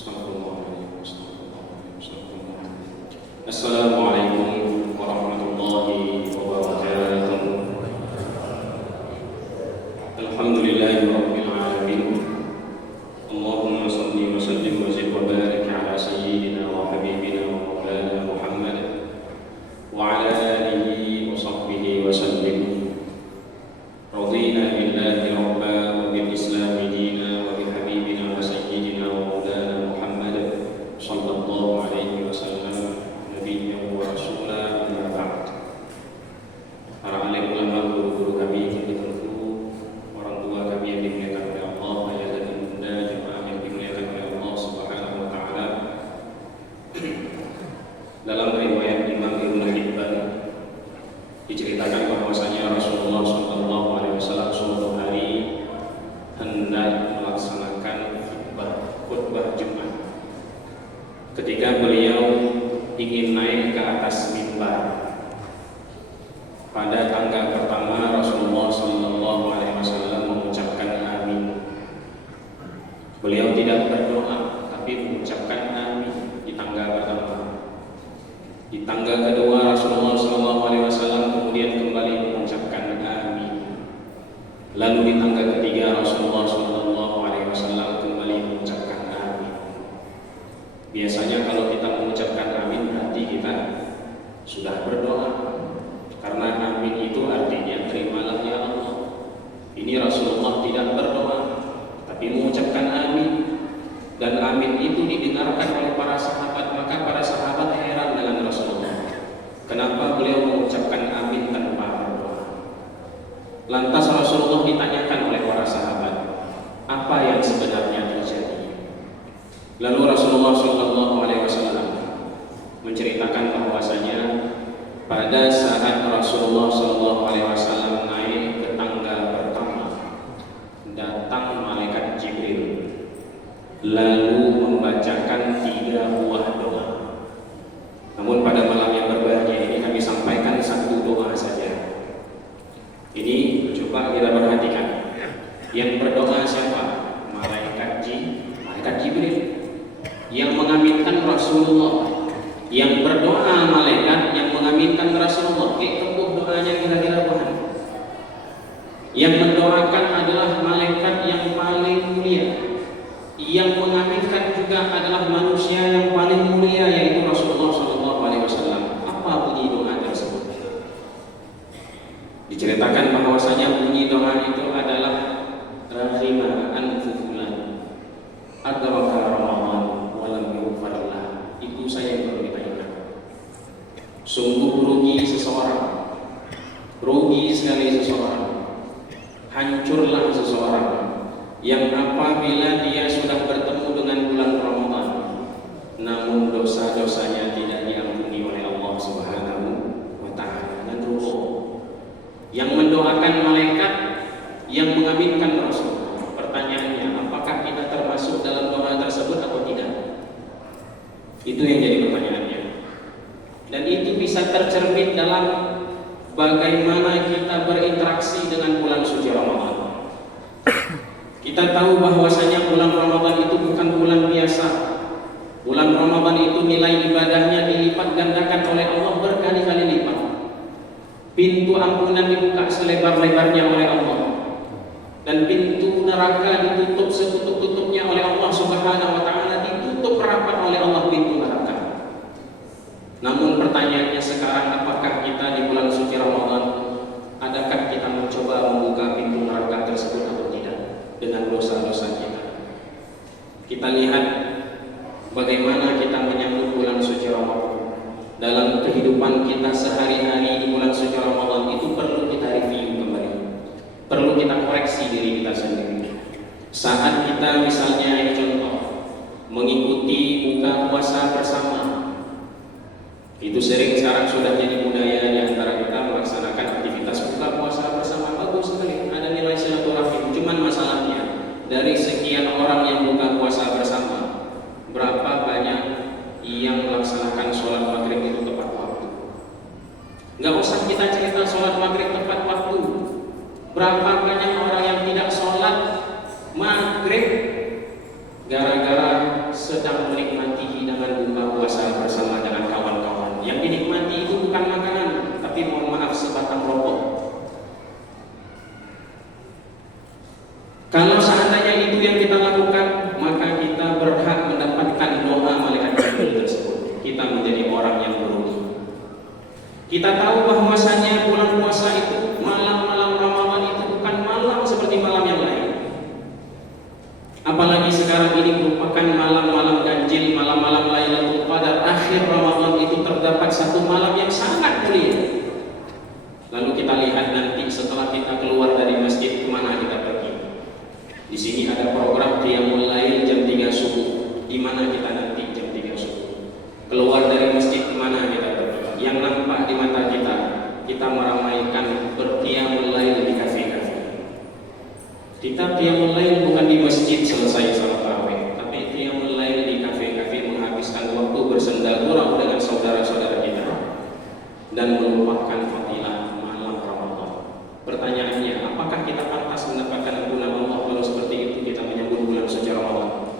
Astagfirullahaladzim, astagfirullahaladzim, astagfirullahaladzim. Assalamualaikum warahmatullahi wabarakatuh. Alhamdulillahi rabbil alamin. Allahumma salli wa sallim wa zid wa barik ala sayyidina wa habibina wa maulana Muhammad wa ala alihi wa sahbihi wa sallim. Radina billahi rabba wa bil islami dina wa bi habibina wa sayyidina wa maulana Muhammad sallallahu alaihi wasallam nabiyyan wa rasulah, amma ba'd. Para alim ulama, guru-guru kami yang diterku, orang tua kami yang dimuliakan oleh Allah, ayah dan ibunda, jemaah yang dimuliakan oleh Allah Subhanahu wa taala. Dalam riwayat Imam Ibnu Hibban diceritakan bahwasanya Rasulullah sallallahu alaihi wasallam suatu hari hendak melaksanakan khutbah Jumat. Ketika beliau ingin naik ke atas mimbar, pada tangga pertama Rasulullah sallallahu alaihi wasallam mengucapkan amin. Beliau tidak berdoa, tapi mengucapkan amin di tangga pertama. Di tangga kedua Rasulullah sallallahu alaihi wasallam kemudian kembali mengucapkan amin. Lalu di tangga ketiga Rasulullah sallallahu alaihi wasallam kembali mengucapkan amin. Biasanya kalau kita mengucapkan amin berarti kita sudah berdoa, karena amin itu artinya terimalah ya Allah. Ini Rasulullah tidak berdoa, tapi mengucapkan amin, dan amin itu didengarkan oleh para sahabat. Maka para sahabat heran dengan Rasulullah, kenapa beliau mengucapkan amin tanpa berdoa. Lantas Rasulullah ditanyakan oleh para sahabat, apa yang sebenarnya terjadi? Lalu Rasulullah sallallahu alaihi wasallam menceritakan bahwasanya pada saat Rasulullah sallallahu alaihi wasallam naik ke tangga pertama, datang malaikat Jibril lalu membacakan 3 buah doa. Namun pada malam yang berbahagia ini kami sampaikan 1 doa saja. Ini coba kita perhatikan. Yang berdoa siapa? Malaikat Jibril. Yang mengaminkan Rasulullah. Yang berdoa malaikat, yang mengaminkan Rasulullah. Tempuh doanya kira-kira Tuhan. Yang mendoakan adalah malaikat yang paling mulia. Yang mengaminkan juga adalah manusia yang paling mulia, yaitu Rasulullah SAW. Apa bunyi doa tersebut? Diceritakan bahwasanya bunyi doa itu adalah rahimah anfu fulan adraka Ramadan walam yughfarlah. Itu saya yang perlu ditanyakan. Sungguh rugi seseorang, rugi sekali seseorang, hancurlah seseorang yang apabila dia sudah bertemu dengan bulan Ramadan, namun dosa-dosanya tidak diampuni oleh Allah Subhanahu wa taala. Dan yang mendoakan malaikat, yang mengaminkan Rasul. Pertanyaannya, apakah kita termasuk dalam doa tersebut atau tidak? Itu yang jadi pertanyaannya. Dan itu bisa tercermin dalam bagaimana kita berinteraksi dengan bulan suci Ramadan. Kita tahu bahwasanya bulan Ramadan itu bukan bulan biasa. Bulan Ramadan itu nilai ibadahnya dilipat gandakan oleh Allah berkali-kali lipat. Pintu ampunan dibuka selebar-lebarnya oleh Allah, dan pintu neraka ditutup setutup-tutupnya oleh Allah Subhanahu wa taala. Ditutup rapat oleh Allah pintu neraka. Namun pertanyaannya sekarang, apakah kita di bulan suci Ramadan, adakah kita mencoba membuka pintu neraka tersebut atau tidak dengan dosa-dosa kita? Kita lihat bagaimana kita menyambut bulan suci Ramadan. Dalam kehidupan kita sehari-hari di bulan suci Ramadan itu perlu kita review kembali, perlu kita koreksi diri kita sendiri. Saat kita misalnya, ini contoh, mengikuti buka puasa bersama, itu sering sekarang sudah jadi budaya di antara kita melaksanakan aktivitas buka puasa bersama. Bagus sekali, ada nilai silaturahim. Cuman masalahnya, dari sekian orang yang buka puasa bersama, berapa banyak yang melaksanakan sholat maghrib itu tepat waktu? Nggak usah kita cerita sholat maghrib tepat waktu. Berapa banyak orang yang tidak sholat maghrib gara-gara sedang Kalau seandainya itu yang kita lakukan, maka kita berhak mendapatkan doa malaikat Jibril tersebut. Kita menjadi orang yang beruntung. Kita tahu bahwasanya bulan puasa itu, malam-malam Ramadan itu bukan malam seperti malam yang lain. Apalagi sekarang ini merupakan malam-malam ganjil, malam-malam Lailatul Qadar. Akhir Ramadan itu terdapat satu malam yang sangat mulia. Lalu kita lihat nanti setelah kita keluar dari masjid, kemana kita pergi. Di sini ada program Qiyamul Lail jam 3 subuh. Di mana kita nanti jam 3 subuh. Keluar dari masjid, kemana kita pergi. Yang nampak di mata kita meramaikan berqiyamul lail di kafe-kafe. Kita qiyamul lail bukan di masjid selesai salat tarawih, tapi qiyamul lail di kafe-kafe, menghabiskan waktu bersenda gurau dengan saudara-saudara kita dan melupakan fadilah malam Ramadan. Pertanyaannya, apakah kita pantas mendapatkan ampunan Allah kalau seperti itu kita menyambut bulan suci Ramadan?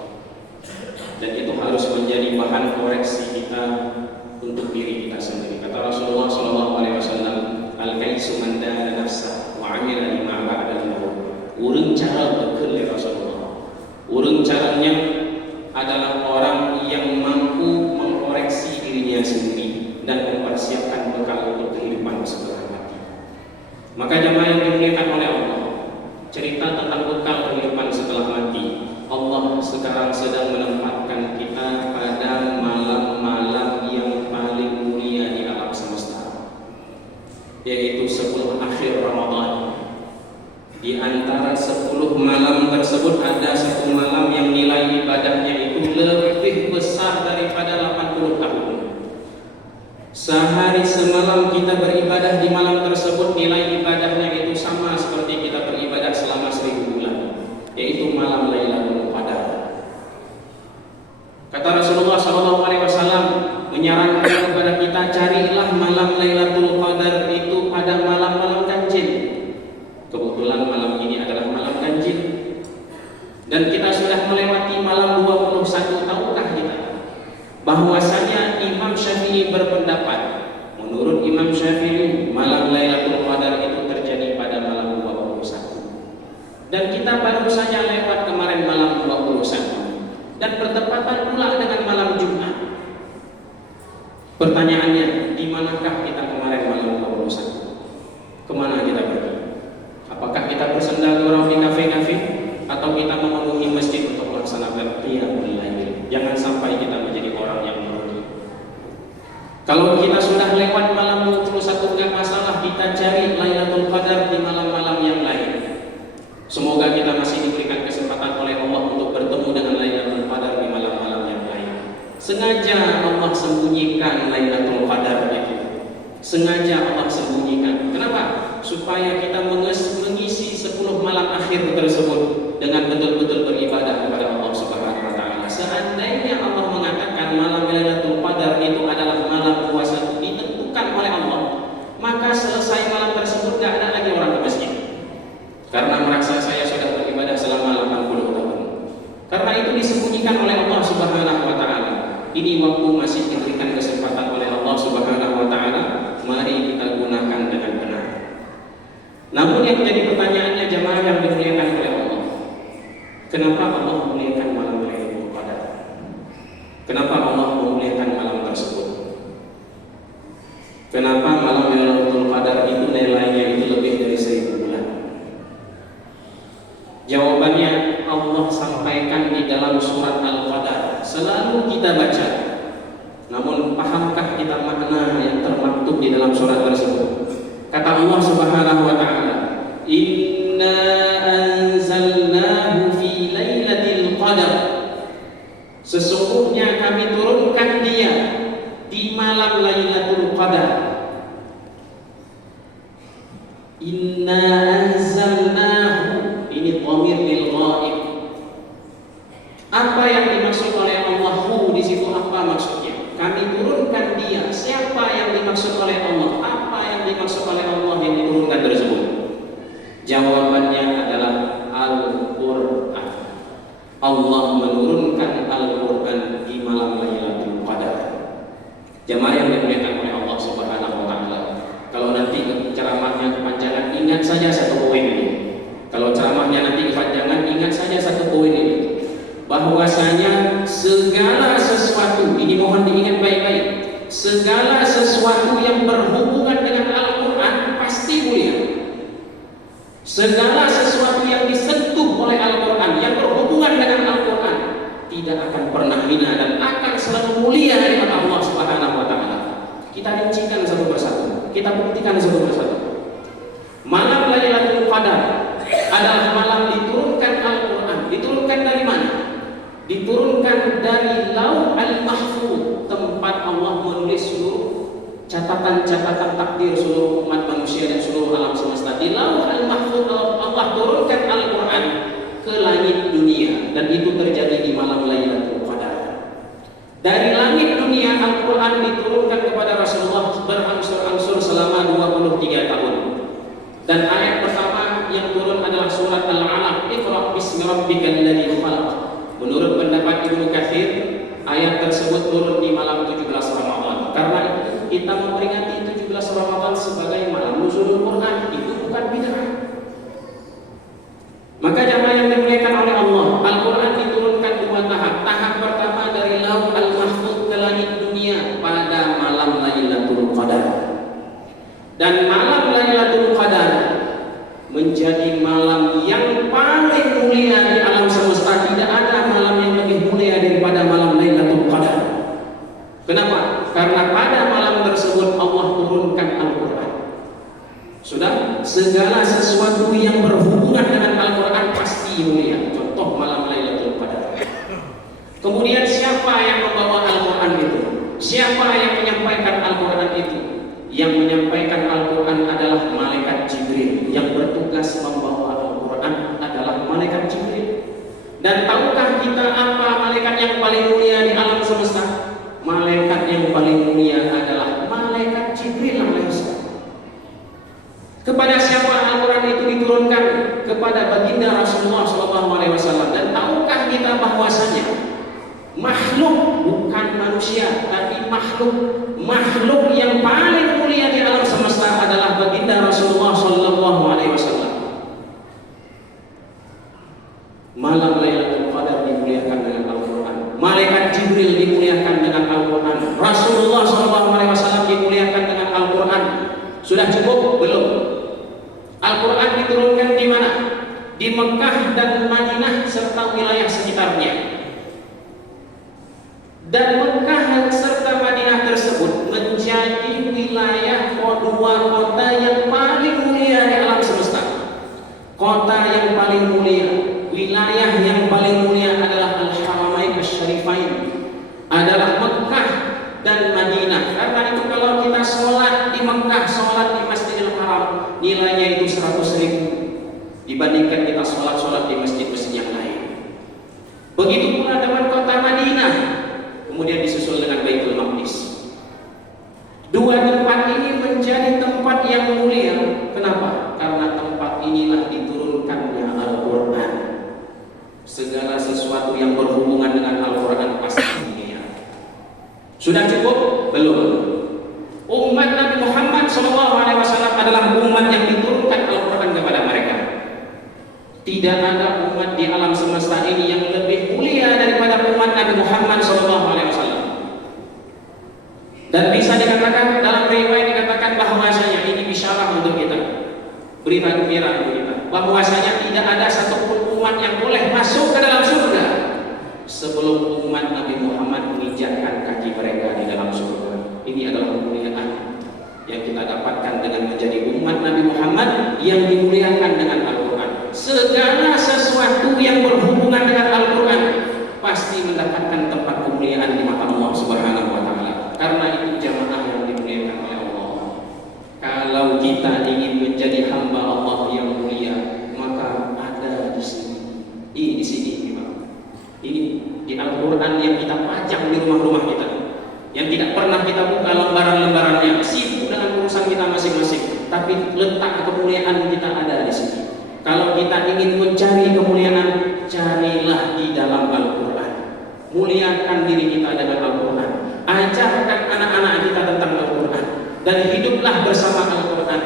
Dan itu harus menjadi bahan koreksi kita untuk diri kita sendiri. Kata Rasulullah SAW, al-kaisu man dana nafsah wa amila lima ba'dal maut. Urang cara bekerja Rasulullah. Urang caranya adalah orang yang mampu mengkoreksi dirinya sendiri dan mempersiapkan bekal untuk kehidupan setelah mati. Maka jemaah yang dimuliakan oleh Allah, cerita tentang bekal kehidupan setelah mati, Allah sekarang sedang menempatkan kita pada malam-malam yang paling mulia di alam semesta, yaitu 10 akhir Ramadan. Di antara 10 malam tersebut ada satu malam yang nilai ibadahnya itu lebih besar daripada 80 tahun. Sehari semalam kita beribadah di malam tersebut, nilai ibadahnya itu sama seperti kita beribadah selama 1000 bulan, yaitu malam Lailatul Qadar. Kata Rasulullah SAW menyarankan kepada kita, carilah malam Lailatul Qadar itu pada malam-malam ganjil. Kebetulan malam ini adalah malam ganjil dan kita sudah melewati malam 21. Tahukah kita bahwasanya Imam Syafi'i berpendapat, menurut Imam Syafi'i malam Lailatul Qadar itu terjadi pada malam 21, dan kita baru saja lewat kemarin malam 21 dan bertepatan pula dengan malam Jumat. Pertanyaannya, di manakah kita kemarin malam 21? Kemana kita pergi? Apakah kita bersenda gurau di kafe-kafe atau kita memenuhi masjid untuk melaksanakan qiyamul lail? Jangan sampai kita menjadi orang yang merugi. Kalau kita sudah lewat malam 21 enggak masalah, kita cari Lailatul Qadar di malam-malam yang lain. Semoga kita masih diberikan kesempatan oleh Allah untuk bertemu dengan Lailatul Qadar di malam-malam yang lain. Sengaja Allah sembunyikan Lailatul Qadar itu. Sengaja Allah sembunyikan. Kenapa? Supaya kita mengisi 10 malam akhir tersebut dengan betul-betul beribadah kepada Allah Subhanahu wa taala. Seandainya Allah mengatakan malam Lailatul Qadar itu adalah malam puasa ditentukan oleh Allah, maka selesai malam tersebut tidak ada lagi orang ke masjid. Karena merasa saya sudah beribadah selama 80 tahun. Karena itu disembunyikan oleh Allah Subhanahu wa taala. Ini waktu masih diberikan kesempatan oleh Allah Subhanahu wa taala, mari kita gunakan dengan benar. Namun yang menjadi pertanyaannya jemaah yang dimuliakan oleh Allah, kenapa Allah memuliakan malam Lailatul Qadar? Kenapa Allah memuliakan malam tersebut? Kenapa malam Lailatul Qadar itu nilainya itu lebih dari 1000 bulan? Jawabannya Allah sampaikan di dalam surat Al-Qadar. Selalu kita baca. Namun pahamkah kita makna yang termaktub di dalam surat tersebut? Kata Allah Subhanahu wa taala, "Inna anzalnahu fi lailatul qadar." Sesungguhnya kami turunkan dia di malam Lailatul Qadar. Inna anzalnahu, ini dhamir lil ghaib. Apa yang dimaksud oleh Allah di situ, apa maksudnya? Kami turunkan dia. Siapa yang dimaksud oleh Allah? Apa yang dimaksud oleh Allah yang diturunkan tersebut? Jawabannya adalah Al-Quran. Allah menurunkan Al-Quran di malam Lailatul Qadar. Jemaah yang dimuliakan oleh Allah Subhanahu wa taala, kalau nanti ceramahnya kepanjangan, ingat saja satu poin ini. Kalau ceramahnya nanti kepanjangan, bahwasanya segala sesuatu, ini mohon diingat baik-baik, segala sesuatu yang berhubungan dengan Al-Quran pasti mulia. Segala sesuatu yang disentuh oleh Al-Quran, yang berhubungan dengan Al-Quran, tidak akan pernah hina dan akan selalu mulia dari Allah Subhanahu wa Ta'ala. Kita rincikan satu persatu, kita buktikan satu persatu. Malam Lailatul Qadar adalah malam diturunkan Al-Quran. Diturunkan dari mana? Diturunkan dari Lauh Al-Mahfuz, tempat Allah menulis seluruh catatan-catatan takdir seluruh umat manusia dan seluruh alam semesta. Di Lauh Al-Mahfuz Allah turunkan Al-Quran ke langit dunia, dan itu terjadi di malam Lailatul Qadar. Dari langit dunia Al-Quran diturunkan kepada Rasulullah berangsur-angsur selama 23 tahun. Dan ayat pertama yang turun adalah surat Al-Alaq, Iqra bismi rabbikal ladzi khalaq. Menurut pendapat Ibnu Katsir, ayat tersebut turun di malam 17 Ramadan. Karena itu kita memperingati 17 Ramadan sebagai malam nuzulul Quran, itu bukan bid'ah. Maka jamaah yang dimuliakan oleh Allah, Al-Quran diturunkan dua tahap. Tahap pertama dari Lauh Al-Mahfuz ke langit dunia pada malam Lailatul Qadar. Dan malam Lailatul Qadar menjadi malam yang paling mulia di alam semesta. Tidak ada malam yang lebih mulia daripada malam Lailatul Qadar. Kenapa? Karena pada malam tersebut Allah turunkan Al-Quran. Sudah, segala sesuatu yang berhubungan dengan Al-Quran pasti mulia. Contoh malam Lailatul Qadar. Kemudian siapa yang membawa Al-Quran itu? Siapa yang menyampaikan Al-Quran itu? Yang menyampaikan Al-Quran adalah malaikat Jibril. Yang bertugas membawa Al-Quran adalah malaikat Jibril. Dan tahukah kita apa malaikat yang paling mulia di alam semesta? Malaikat yang paling mulia adalah malaikat Jibril alaihissalam. Kepada siapa Al-Quran itu diturunkan? Kepada baginda Rasulullah SAW. Dan tahukah kita bahwasanya makhluk, bukan manusia, tapi makhluk yang paling mulia di alam semesta adalah baginda Rasulullah SAW. Malam Lailatul Qadar dimuliakan dengan Al-Quran. Malaikat Jibril dimuliakan dengan Al-Quran. Rasulullah SAW dimuliakan dengan Al-Quran. Sudah cukup? Belum. Al-Quran diturunkan di mana? Di Mekah dan Madinah serta wilayah sekitarnya. Dan Mekah serta Madinah tersebut menjadi wilayah dua kota yang paling mulia di alam semesta. Kota yang paling mulia, wilayah yang paling mulia adalah Al-Haramain Asy-Syarifain, adalah Mekah dan Madinah. Karena itu kalau kita sholat di Mekah, sholat di Masjidil Haram, nilainya itu 100.000 dibandingkan kita sholat di masjid-masjid yang lain. Begitu pula dengan kota Madinah, kemudian disusul dengan Baitul Maqdis. Dua tempat ini menjadi tempat yang mulia. Kenapa? Karena tempat inilah diturunkannya Al-Quran. Segala sesuatu yang berhubungan dengan Al-Quran pasti mulia. Sudah cukup? Belum. Umat Nabi Muhammad SAW adalah umat yang diturunkan Al-Quran kepada mereka. Tidak ada umat di alam semesta ini yang lebih mulia daripada umat Nabi Muhammad SAW. Dan bisa dikatakan, dalam riwayat dikatakan bahwasanya ini bisyarah untuk kita, berita gembira untuk kita, bahwasanya tidak ada satupun umat yang boleh masuk ke dalam surga sebelum umat Nabi Muhammad menginjakkan kaki mereka di dalam surga. Ini adalah kemuliaan yang kita dapatkan dengan menjadi umat Nabi Muhammad yang dimuliakan dengan Al-Quran. Segala sesuatu yang berhubungan dengan Al-Quran pasti mendapatkan tempat kemuliaan di mata Allah Subhanahu wa Ta'ala. Karena itu jamaah yang dimuliakan oleh Allah, kalau kita ingin menjadi hamba Allah yang mulia, maka ada di sini. Di sini, ini di Al-Quran yang kita pajang di rumah-rumah kita, yang tidak pernah kita buka lembaran-lembarannya, sibuk dengan urusan kita masing-masing, tapi letak kemuliaan kita ada di sini. Kalau kita ingin mencari kemuliaan, carilah di dalam Al-Quran. Muliakan diri kita dengan Al-Quran. Ajarkan anak-anak kita tentang Al-Quran. Dan hiduplah bersama Al-Quran.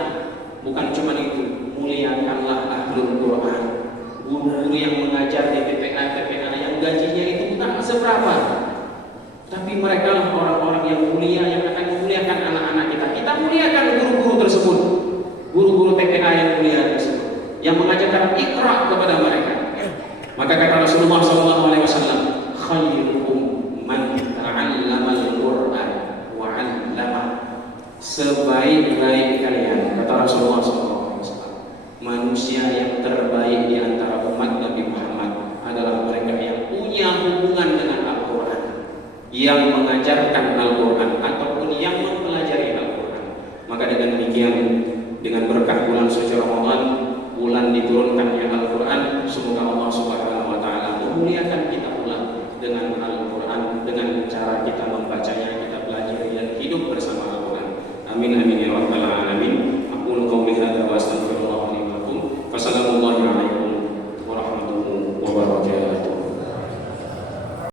Bukan cuma itu, muliakanlah Ahlul Quran. Guru-guru yang mengajar di TPA yang gajinya seberapa, tapi mereka lah orang-orang yang mulia yang akan memuliakan anak-anak kita. Kita muliakan guru-guru tersebut, guru-guru TPA yang mulia tersebut, yang mengajarkan Iqra kepada mereka. Maka kata Rasulullah SAW, khairukum man ta'allama al-Qur'an wa 'allama. Sebaik-baik kalian, kata Rasulullah SAW, manusia yang terbaik di antara umat Nabi Muhammad adalah mereka yang punya hubungan dengan Al-Quran, yang mengajarkan Al-Quran ataupun yang mempelajari Al-Quran. Maka dengan demikian, dengan berkah bulan suci Ramadan, bulan diturunkannya Al-Quran, semoga Allah Subhanahu wa Ta'ala memuliakan kita pula dengan Al-Quran, dengan cara kita membacanya, kita belajar dan hidup bersama Al-Quran. Amin amin ya rabbal alamin.